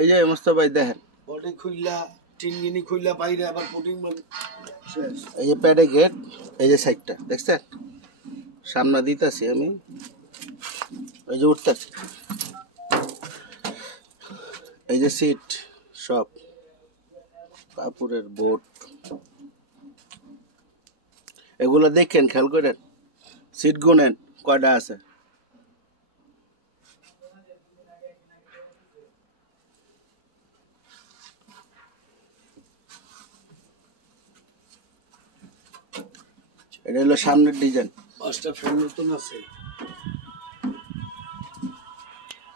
এই যে মোস্তফা ভাই দেখেন বডি খুললা টিনগিনি খুললা বাইরে আবার পুটিং শেষ। এই যে প্যাডে গেট, এই যে সাইডটা দেখছেন, সামনে দিতেছি আমি, এই যে উঠতেছি, এই যে সিট সব কাপড়ের বোট, এগুলো দেখেন, খেয়াল করেন, সিট গুনেন কয়টা আছে। এটা হলো সামনের ডিজাইন। 5টা ফ্যান নতুন আছে।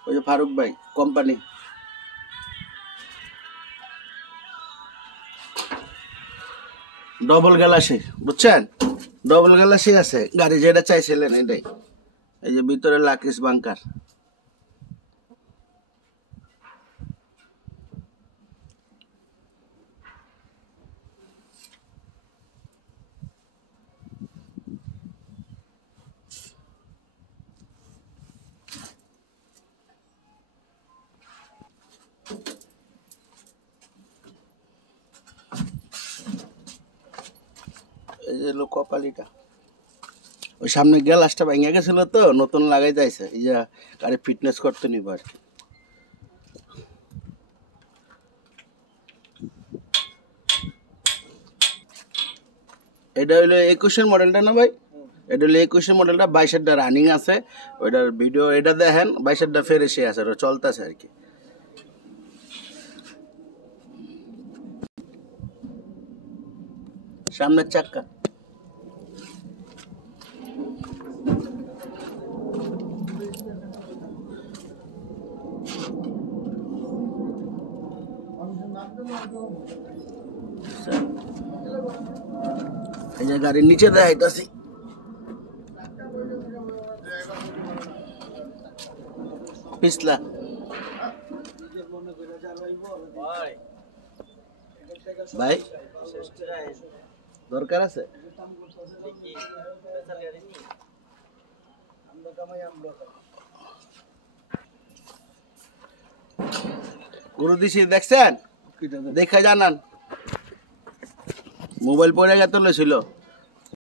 ওই যে ফারুক ভাই কোম্পানি, ডবল গ্যালাসি, বুঝছেন, ডবল গ্যালাসি আছে গাড়ি, যেটা চাইছিলেন এটাই। এই যে ভিতরে লাকিস বাংকার, এই যে হলো কপালিটা। ওই সামনে গ্যালাসটা ভেঙে গেছিল তো, নতুন লাগাই যাইছে, এই যে গাড়ি ফিটনেস করতে নিব আর কি। এটা হইলো 21-এর মডেলটা না ভাই? এটা হলো 21-এর মডেলটা, 22-এরটা রানিং আছে, ওইটার ভিডিও এটা দেখেন, 22-এরটা ফেরেসে আছে, ওটা চলতেছে আর কি। সামনের চাক্কা, এই যে গাড়ির নিচে দেখাইতাছি, পিছলা ভাই দরকার আছে, গুরু দিছি দেখছেন, দেখা জানান, মোবাইল পড়ে গেছিল।